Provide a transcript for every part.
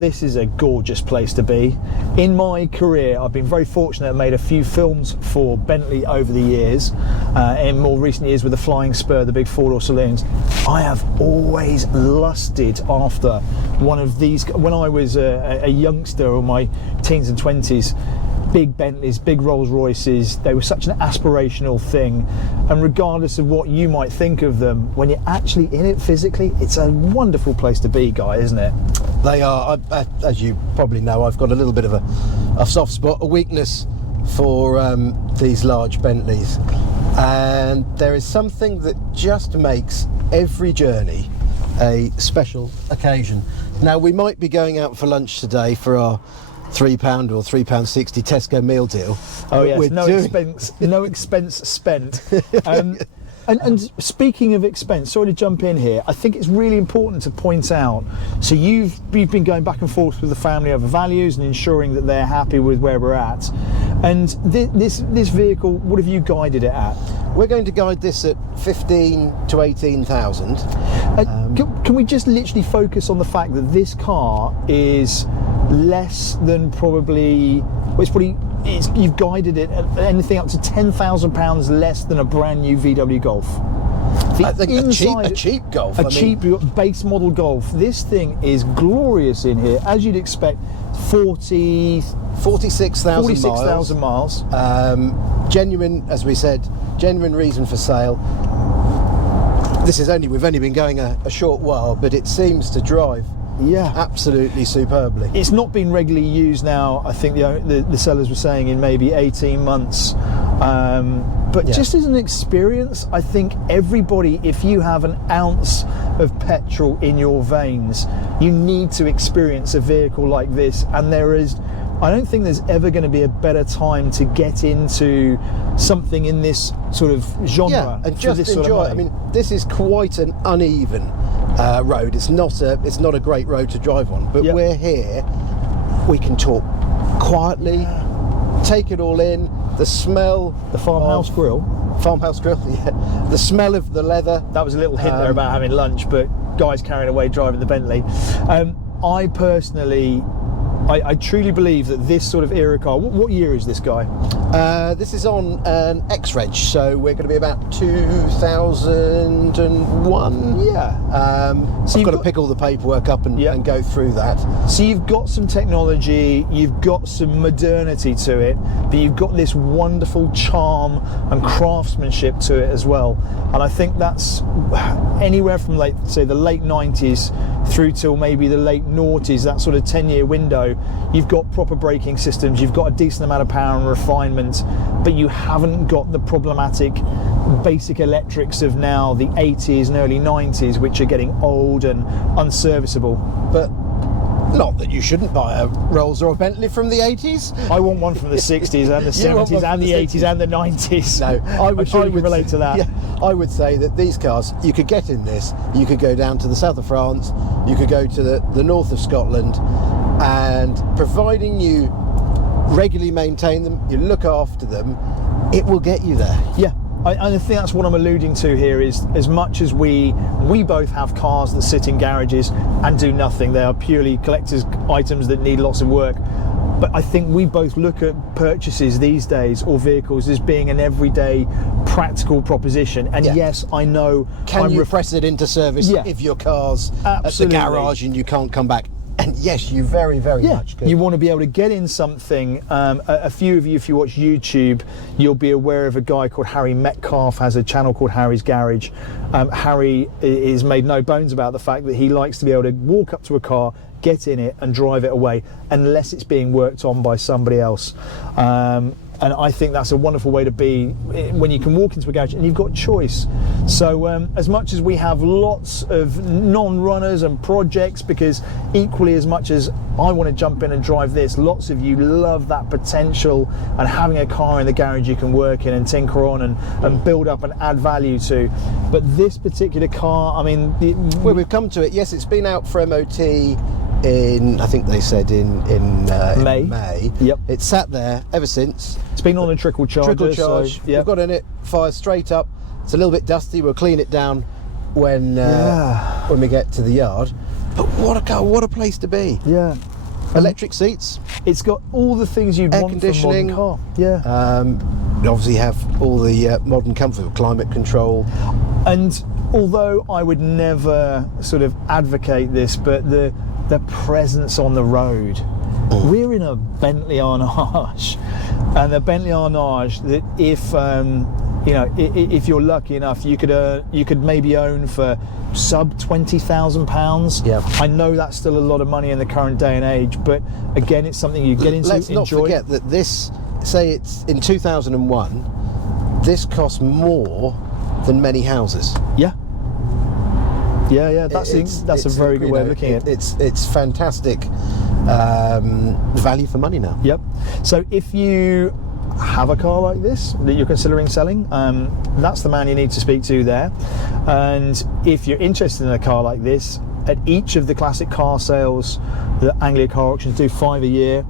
This is a gorgeous place to be. In my career, I've been very fortunate. I've made a few films for Bentley over the years. In more recent years with the Flying Spur, the big four-door saloons. I have always lusted after one of these. When I was a youngster, or my teens and 20s, big Bentleys, big Rolls Royces, they were such an aspirational thing. And regardless of what you might think of them, when you're actually in it physically, it's a wonderful place to be, Guy, isn't it? They are. As you probably know, I've got a little bit of a soft spot, a weakness for these large Bentleys. And there is something that just makes every journey a special occasion. Now, we might be going out for lunch today for our £3 or £3.60 Tesco meal deal. Oh yes, no expense spent. And speaking of expense, sorry to jump in here, I think it's really important to point out, so you've been going back and forth with the family over values and ensuring that they're happy with where we're at. And this vehicle, what have you guided it at? We're going to guide this at 15 to 18,000. Can we just literally focus on the fact that this car is less than probably, you've guided it at anything up to £10,000 less than a brand new VW Golf. I think a cheap Golf. Cheap base model Golf. This thing is glorious in here, as you'd expect. 46,000 miles. Genuine, as we said, genuine reason for sale. We've only been going a short while, but it seems to drive absolutely superbly. It's not been regularly used now, I think the sellers were saying, in maybe 18 months. Just as an experience, I think everybody, if you have an ounce of petrol in your veins, you need to experience a vehicle like this. And I don't think there's ever going to be a better time to get into something in this sort of genre. Yeah, and just enjoy it. I mean, this is quite an uneven road. It's not a great road to drive on, but we're here. We can talk quietly, take it all in. The smell, the farmhouse grill, yeah. The smell of the leather. That was a little hint there about having lunch, but Guy's carrying away driving the Bentley. I personally, I truly believe that this sort of era car. What year is this, Guy? This is on an X-Reg, so we're going to be about 2001. Yeah. So I've got to pick all the paperwork up and go through that. So you've got some technology, you've got some modernity to it, but you've got this wonderful charm and craftsmanship to it as well. And I think that's anywhere from, like, say, the late 90s through till maybe the late noughties, that sort of 10-year window. You've got proper braking systems, you've got a decent amount of power and refinement, but you haven't got the problematic basic electrics of now, the 80s and early 90s, which are getting old and unserviceable. But not that you shouldn't buy a Rolls or a Bentley from the 80s. I want one from the 60s and the 70s and the 80s and the 90s. No, I would relate to that. Yeah, I would say that these cars, you could get in this, you could go down to the south of France, you could go to the north of Scotland, and providing you regularly maintain them, you look after them, it will get you there. Yeah. I think that's what I'm alluding to here, is as much as we both have cars that sit in garages and do nothing, they are purely collector's items that need lots of work, but I think we both look at purchases these days, or vehicles, as being an everyday practical proposition. And yes, I know, can you press it into service if your car's at the garage and you can't come back? And yes, you very, very much could. You want to be able to get in something. A few of you, if you watch YouTube, you'll be aware of a guy called Harry Metcalf, has a channel called Harry's Garage. Harry is made no bones about the fact that he likes to be able to walk up to a car, get in it and drive it away, unless it's being worked on by somebody else. And I think that's a wonderful way to be, when you can walk into a garage and you've got choice. So as much as we have lots of non-runners and projects, because equally as much as I want to jump in and drive this, lots of you love that potential and having a car in the garage you can work in and tinker on and build up and add value to. But this particular car, I mean... Well, we've come to it. Yes, it's been out for MOT in, I think they said in May. Yep. It's sat there ever since. It's been on a trickle charger. We've got in it, fires straight up. It's a little bit dusty. We'll clean it down when we get to the yard. But what a car! What a place to be! Yeah. Electric seats. It's got all the things you'd Air want from a conditioning. modern car. Yeah. You obviously have all the modern comfort of climate control. And although I would never sort of advocate this, but the presence on the road. We're in a Bentley Arnage, and the Bentley Arnage that if you're lucky enough, you could maybe own for sub £20,000. Yeah. I know that's still a lot of money in the current day and age, but again, it's something you get into. Let's not enjoy. forget that this, say it's in 2001, this costs more than many houses. Yeah. Yeah. That's a very good way of looking at it. It's fantastic value for money now. Yep. So if you have a car like this that you're considering selling, that's the man you need to speak to there. And if you're interested in a car like this, at each of the classic car sales that Anglia car auctions do, 5 a year,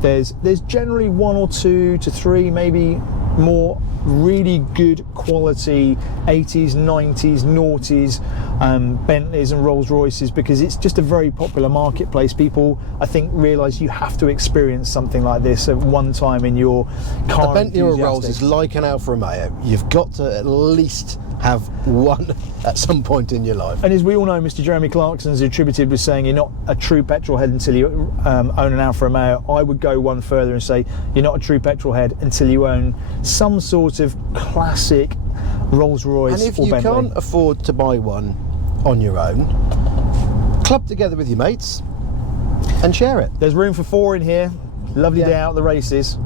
there's generally 1 or 2 to 3, maybe more, really good quality 80s, 90s, noughties, Bentleys and Rolls Royces, because it's just a very popular marketplace. People, I think, realise you have to experience something like this at one time in your car. A Bentley or a Rolls is like an Alfa Romeo. You've got to at least have one at some point in your life. And as we all know, Mr. Jeremy Clarkson's attributed with saying you're not a true petrol head until you own an Alfa Romeo. I would go one further and say you're not a true petrol head until you own some sort of classic Rolls Royce. And if or you Bentley. can't afford to buy one on your own, club together with your mates and share it. There's room for 4 in here. Lovely day out at the races.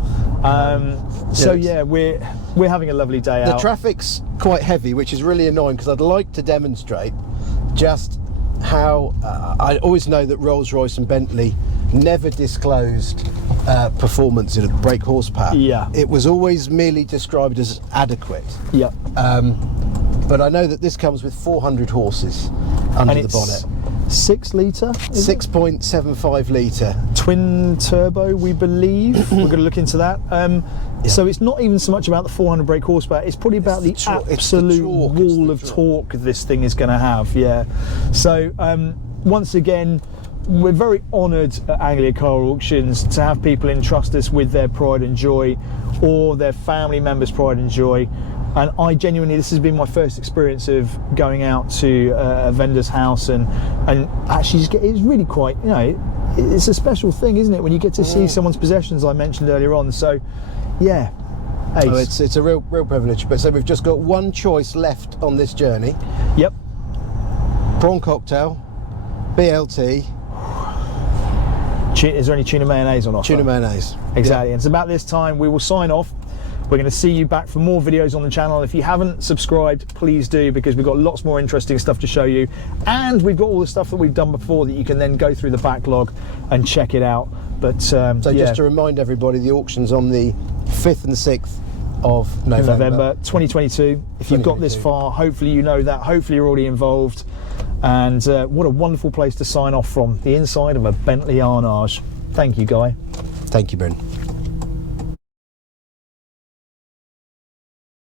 So yeah, we're having a lovely day out. The traffic's quite heavy, which is really annoying, because I'd like to demonstrate just how I always know that Rolls-Royce and Bentley never disclosed performance in brake horsepower. Yeah. It was always merely described as adequate. Yeah. But I know that this comes with 400 horses under the bonnet. 6 litre? 6.75 litre. Twin turbo, we believe. We're going to look into that. So it's not even so much about the 400 brake horsepower, it's probably about the absolute wall of torque this thing is going to have. Yeah. So once again, we're very honoured at Anglia Car Auctions to have people entrust us with their pride and joy, or their family members' pride and joy. And I genuinely, this has been my first experience of going out to a vendor's house and actually just it's really quite, it's a special thing, isn't it, when you get to see someone's possessions, I mentioned earlier on. So yeah, ace. Oh, it's a real privilege. But so we've just got one choice left on this journey. Yep. Prawn cocktail, BLT. Is there any tuna mayonnaise on offer? Tuna mayonnaise. Exactly. Yeah. And it's about this time we will sign off. We're going to see you back for more videos on the channel. If you haven't subscribed, please do, because we've got lots more interesting stuff to show you. And we've got all the stuff that we've done before that you can then go through the backlog and check it out. But so just to remind everybody, the auction's on the 5th and 6th of November 2022. If you've got this far, hopefully you know that. Hopefully you're already involved. And what a wonderful place to sign off from, the inside of a Bentley Arnage. Thank you, Guy. Thank you, Bryn.